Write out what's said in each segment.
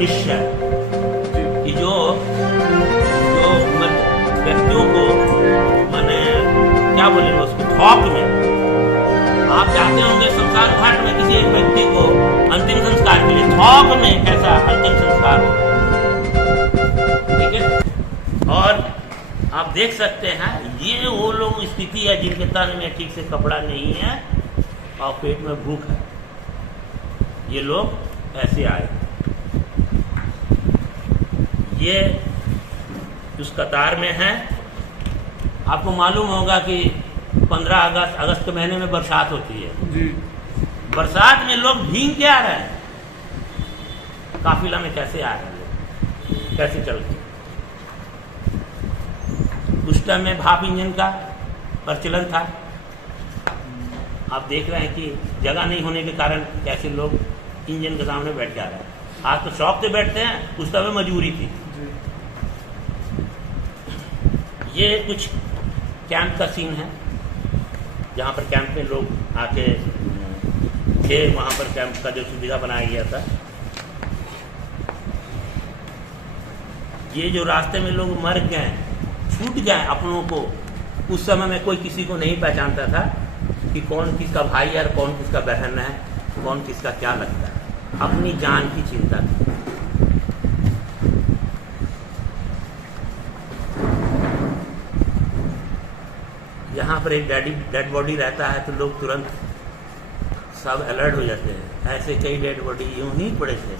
Dish है कि जो व्यक्तियों को माने क्या बोलेंगे उसको थौक में आप जाते होंगे शमशान घाट में किसी एक व्यक्ति को अंतिम संस्कार के लिए थौक में कैसा अंतिम संस्कार हो, ठीक है। और आप देख सकते हैं ये वो लोग स्थिति है जिनके तन में ठीक से कपड़ा नहीं है और पेट में भूख है, ये लोग ऐसे आए। ये उस कतार में है। आपको मालूम होगा कि 15 अगस्त के महीने में बरसात होती है जी। बरसात में लोग भीग के आ रहे हैं, काफिला में कैसे आ रहे हैं लोग, कैसे चलते। उस टाइम में भाप इंजन का प्रचलन था। आप देख रहे हैं कि जगह नहीं होने के कारण कैसे लोग इंजन के सामने बैठ जा रहे हैं। आज तो शौक से बैठते हैं, उस समय मजबूरी थी। ये कुछ कैंप का सीन है, जहाँ पर कैंप में लोग आके थे, वहाँ पर कैंप का जो सुविधा बनाया गया था। ये जो रास्ते में लोग मर गए, छूट गए अपनों को, उस समय में कोई किसी को नहीं पहचानता था कि कौन किसका भाई है और कौन किसका बहन है, कौन किसका क्या लगता है। अपनी जान की चिंता थी। यहाँ पर एक डेड बॉडी रहता है तो लोग तुरंत सब अलर्ट हो जाते हैं। ऐसे कई डेड बॉडी यूं ही पड़े थे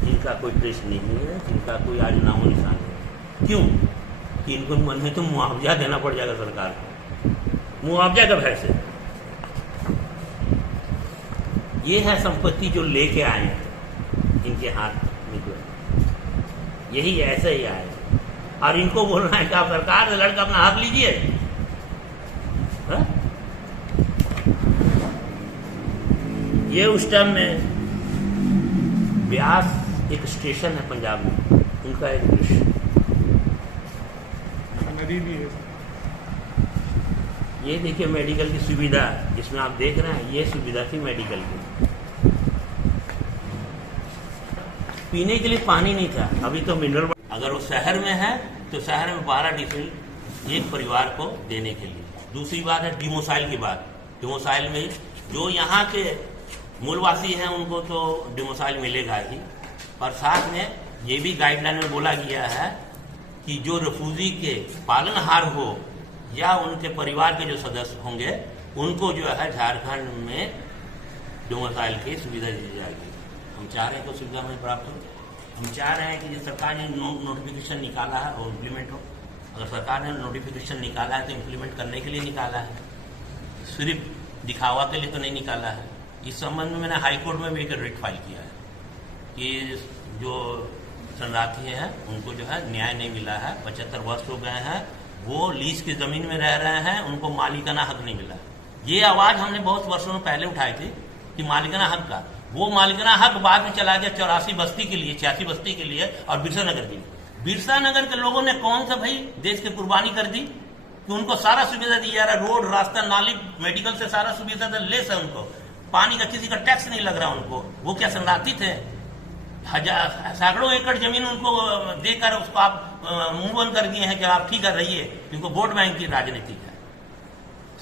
जिनका कोई ट्रेस नहीं है, जिनका कोई आज नामो निशान नहीं। क्यों कि इनको मन में तो मुआवजा देना पड़ जाएगा सरकार को। मुआवजा कब है से ये है संपत्ति जो लेके आए हैं इनके हाथ में, यही ऐसे ही आए और इनको बोलना है कि आप सरकार से लड़का अपना हाथ लीजिए। ये उस टाइम में ब्यास एक स्टेशन है पंजाब में, उनका एक दृश्य नदी भी है। ये देखिए मेडिकल की सुविधा, जिसमें आप देख रहे हैं ये सुविधा थी मेडिकल की। पीने के लिए पानी नहीं था, अभी तो मिनरल। अगर वो शहर में है तो शहर में 12 डिफिल एक परिवार को देने के लिए। दूसरी बात है डिमोसाइल की बात। डिमोसाइल में जो यहाँ के मूलवासी हैं उनको तो डिमोसाइल मिलेगा ही, और साथ में ये भी गाइडलाइन में बोला गया है कि जो रिफ्यूजी के पालनहार हो या उनके परिवार के जो सदस्य होंगे उनको जो है झारखंड में डोमिसाइल की सुविधा दी जाएगी। हम चाह रहे हैं कि सुविधा हमें प्राप्त हो। हम चाह रहे हैं कि जो सरकार ने नोटिफिकेशन निकाला है वो इम्प्लीमेंट हो। अगर सरकार ने नोटिफिकेशन निकाला है तो इम्प्लीमेंट करने के लिए निकाला है, सिर्फ दिखावा के लिए तो नहीं निकाला है। इस संबंध में मैंने हाईकोर्ट में भी एक रिट फाइल किया है कि जो शरणार्थी हैं उनको जो है न्याय नहीं मिला है। 75 वर्ष हो गए हैं, वो लीज की जमीन में रह रहे हैं, उनको मालिकाना हक नहीं मिला। ये आवाज हमने बहुत वर्षों में पहले उठाई थी कि मालिकाना हक का, वो मालिकाना हक बाद में चला गया 84 बस्ती के लिए, 86 बस्ती के लिए और बिरसा नगर के लिए। बिरसा नगर के लोगों ने कौन सा भाई देश की कुर्बानी कर दी कि उनको सारा सुविधा दी जा रहा है, रोड, रास्ता, नाली, मेडिकल से सारा सुविधा लेस है उनको। पानी का किसी का टैक्स नहीं लग रहा उनको। वो क्या शरणार्थी थे? सैकड़ों एकड़ जमीन उनको देकर उसको आप मुंह बंद कर दिए हैं कि आप ठीक कर रहिए, क्योंकि वोट बैंक की राजनीति है।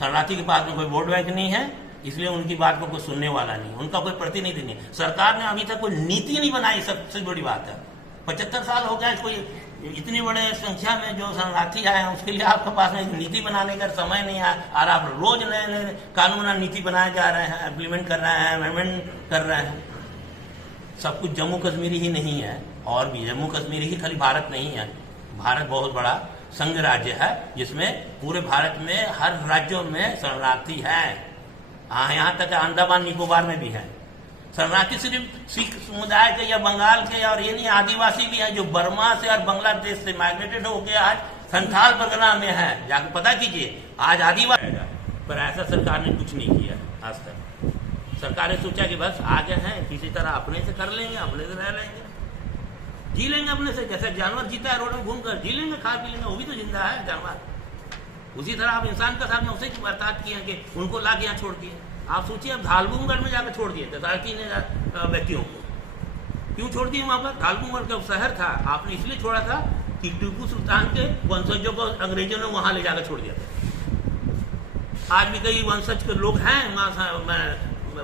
शरणार्थी के पास में कोई वोट बैंक नहीं है, इसलिए उनकी बात को कोई सुनने वाला नहीं, उनका कोई प्रतिनिधि नहीं। सरकार ने अभी तक कोई नीति नहीं बनाई, सबसे बड़ी बात है। 75 साल हो गया, कोई इतनी बड़े संख्या में जो शरणार्थी आए हैं उसके लिए आपके पास में नीति बनाने का समय नहीं है, और आप रोज नए नए कानून नीति बनाए जा रहे हैं, इम्प्लीमेंट कर रहे हैं, अमेंडमेंट कर रहे हैं। सब कुछ जम्मू कश्मीर ही नहीं है, और भी जम्मू कश्मीर ही खाली भारत नहीं है। भारत बहुत बड़ा संघ राज्य है जिसमें पूरे भारत में हर राज्यों में शरणार्थी है। यहाँ तक अंडमान निकोबार में भी है शरणार्थी। सिर्फ सिख समुदाय के या बंगाल के और ये नहीं, आदिवासी भी है जो बर्मा से और बांग्लादेश से माइग्रेटेड होकर आज संथाल परगना में है। जाकर पता कीजिए, आज आदिवासी। पर ऐसा सरकार ने कुछ नहीं किया आज तक। सरकार ने सोचा कि बस आगे हैं, किसी तरह अपने से कर लेंगे, अपने से रह लेंगे, जी लेंगे अपने से। जैसे जानवर जीता है रोड में घूम कर, जी लेंगे, खा पी लेंगे, वो भी तो जिंदा है जानवर। उसी तरह आप इंसान के साथ में उसे बर्ताव किए कि उनको ला के यहाँ छोड़ दिए। आप सोचिए, आप धालबूमगढ़ में जाकर छोड़ दिए थे 3,500 व्यक्तियों को, क्यों छोड़ दिए वहां पर? थालकुंगड़ का शहर था, आपने इसलिए छोड़ा था कि टीपू सुल्तान के वंशजों को अंग्रेजों ने वहां ले जाकर छोड़ दिया था। आज भी कई वंशज के लोग हैं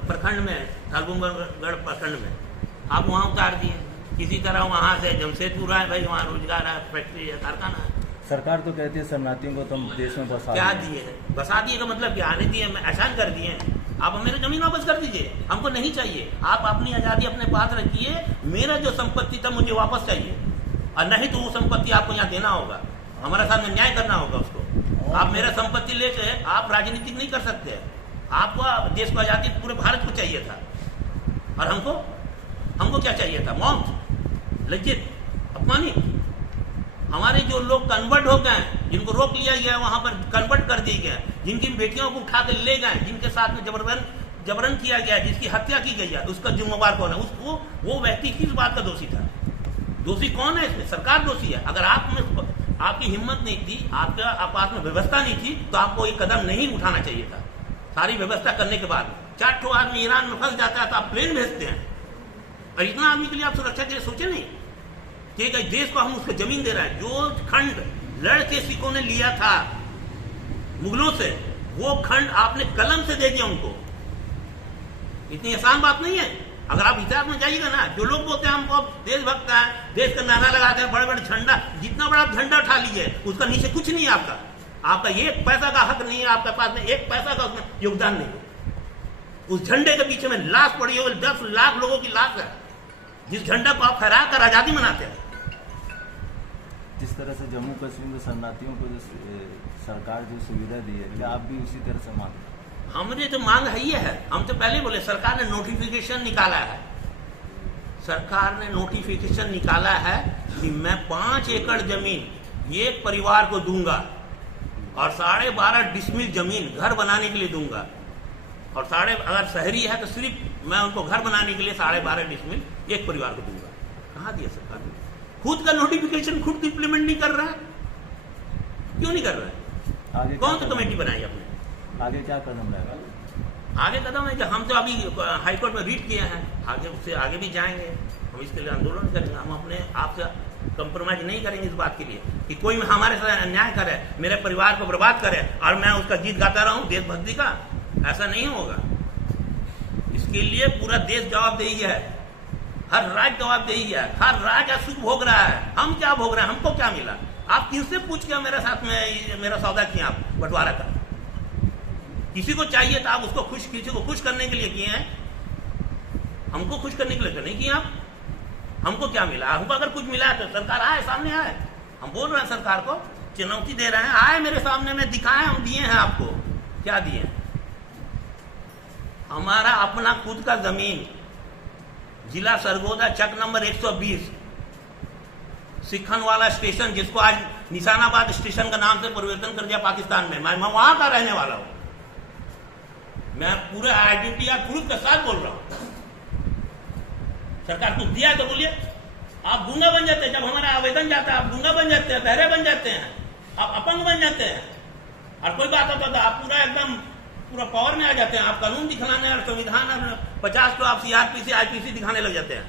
प्रखंड में, थालकुंगड़ प्रखंड में, आप वहां उतार दिए। किसी तरह वहां से जमशेदपुर आए, भाई वहां रोजगार है, फैक्ट्री है, कारखाना है। सरकार तो कहती है शरणार्थियों को तुम देश में बसा क्या दिए है? बसा दिए का मतलब क्या? आने दिए, आसान कर दिए। आप मेरी जमीन वापस कर दीजिए, हमको नहीं चाहिए। आप अपनी आज़ादी अपने पास रखिए, मेरा जो संपत्ति था मुझे वापस चाहिए, और नहीं तो वो संपत्ति आपको यहाँ देना होगा, हमारे साथ में न्याय करना होगा उसको। आप मेरा संपत्ति लेके आप राजनीति नहीं कर सकते। आपको देश को आज़ादी पूरे भारत को चाहिए था, और हमको क्या चाहिए था? मौत, लज्जित, अपमानित। हमारे जो लोग कन्वर्ट हो गए, जिनको रोक लिया गया, वहां पर कन्वर्ट कर दिए गए, जिनकी बेटियों को उठा कर ले गए, जिनके साथ में जबरन किया गया, जिसकी हत्या की गई है, उसका जिम्मेवार कौन है? उसको वो व्यक्ति किस बात का दोषी था? दोषी कौन है इसमें? सरकार दोषी है। अगर आपकी हिम्मत नहीं थी, आपके पास में व्यवस्था नहीं थी, तो आपको एक कदम नहीं उठाना चाहिए था। सारी व्यवस्था करने के बाद 4 ठो आदमी ईरान में फंस जाता है तो आप प्लेन भेजते हैं, और इतना आदमी के लिए आप सुरक्षा के लिए सोचे नहीं कि देश को हम उसको जमीन दे रहे हैं। जो खंड लड़ के सिखों ने लिया था मुगलों से, वो खंड आपने कलम से दे दिया उनको। इतनी आसान बात नहीं है। अगर आप इतिहास में जाइएगा ना, जो लोग बोलते हैं हमको देशभक्त है, देश का नारा लगाते हैं, बड़े बड़े झंडा, जितना बड़ा झंडा उठा लीजिए, उसका नीचे कुछ नहीं है। आपका 1 पैसा का हक नहीं है, आपके पास में 1 पैसा का उसमें योगदान नहीं है। उस झंडे के पीछे में लाश पड़ी है, 10 लाख लोगों की लाश है, जिस झंडा को आप फहरा कर आजादी मनाते हैं। जिस तरह से जम्मू कश्मीर में शरणार्थियों को जो सरकार जो सुविधा दी है, क्या आप भी उसी तरह से मांग? हमने तो मांग है ही है। हम तो पहले बोले, सरकार ने नोटिफिकेशन निकाला है, सरकार ने नोटिफिकेशन निकाला है कि मैं 5 एकड़ जमीन एक परिवार को दूंगा, और 12.5 डिसमिल जमीन घर बनाने के लिए दूंगा, और अगर शहरी है तो सिर्फ मैं उनको घर बनाने के लिए 12.5 डिसमिल एक परिवार को दूंगा। कहाँ दिया सरकार ने? खुद का नोटिफिकेशन खुद इंप्लीमेंट नहीं कर रहा है। क्यों नहीं कर रहा है? कौन सी कमेटी बनाई आपने? आगे क्या कदम रहेगा? आगे कदम है कि हम तो अभी हाईकोर्ट में रीट किए हैं, आगे उससे आगे भी जाएंगे। हम इसके लिए आंदोलन करेंगे। हम अपने आप से कंप्रोमाइज नहीं करेंगे इस बात के लिए कि कोई हमारे साथ अन्याय करे, मेरे परिवार को बर्बाद करे, और मैं उसका गीत गाता रहूं देशभक्ति का। ऐसा नहीं होगा। इसके लिए पूरा देश जवाबदेही है, हर राज्य जवाबदेही है। हर राज्य सुख भोग रहा है, हम क्या भोग रहे हैं? हमको क्या मिला? आप किससे पूछ के मेरे साथ में मेरा सौदा किया? आप बंटवारा का किसी को चाहिए था, आप उसको किसी को खुश करने के लिए किए हैं, हमको खुश करने के लिए तो नहीं किया आप। हमको क्या मिला? हमको अगर कुछ मिला है तो सरकार आए, सामने आए। हम बोल रहे हैं सरकार को, चुनौती दे रहे हैं, आए मेरे सामने में दिखाएं, हम दिए हैं आपको। क्या दिए? हमारा अपना खुद का जमीन, जिला सरगोदा, चक नंबर 120, सिखन वाला स्टेशन, जिसको आज निशानाबाद स्टेशन का नाम से परिवर्तन कर दिया पाकिस्तान में। मैं वहां का रहने वाला हूं। मैं पूरे आइडेंटिटी या प्रूफ के साथ बोल रहा हूं। सरकार कुछ दिया तो बोलिए। आप गूंगा बन जाते हैं, जब हमारा आवेदन जाता है आप गूंगा बन जाते हैं, बहरे बन जाते हैं, आप अपंग बन जाते हैं, और कोई बात होता तो आप पूरा पावर में आ जाते हैं। आप कानून दिखलाने और संविधान और 50 तो आप CRPC IPC दिखाने लग जाते हैं।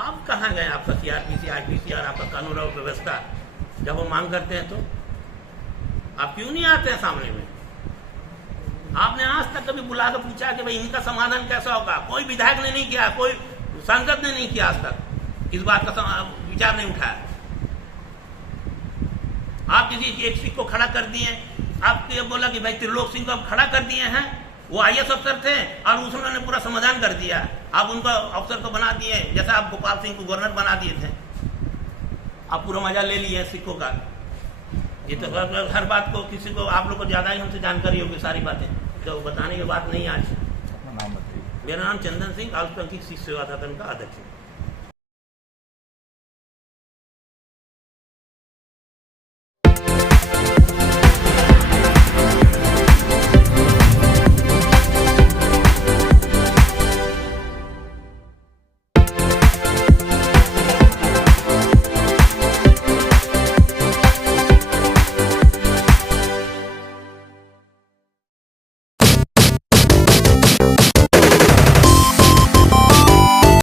आप कहाँ गए? आपका CRPC IPC और आपका कानून और व्यवस्था जब वो मांग करते हैं तो आप क्यों नहीं आते हैं सामने में? आपने आज तक कभी बुला कर पूछा कि भाई इनका समाधान कैसा होगा? कोई विधायक ने नहीं किया, कोई सांसद ने नहीं किया, आज तक इस बात का विचार नहीं उठाया। आप किसी एक सिख को खड़ा कर दिए, आपने बोला कि भाई त्रिलोक सिंह को आप खड़ा कर दिए हैं, वो IAS अफसर थे और उन्होंने पूरा समाधान कर दिया। आप उनको अफसर को बना दिए, जैसे आप गोपाल सिंह को गवर्नर बना दिए थे। आप पूरा मजा ले लिए सिखों का। ये तो हर बात को किसी को, आप लोग को ज्यादा ही हमसे जानकारी होगी सारी बातें, तो बताने की बात नहीं आज। अपना नाम बताइए। मेरा नाम चंदन सिंह, अल्पसंख्यक शिख सेवा सदन का अध्यक्ष हूँ।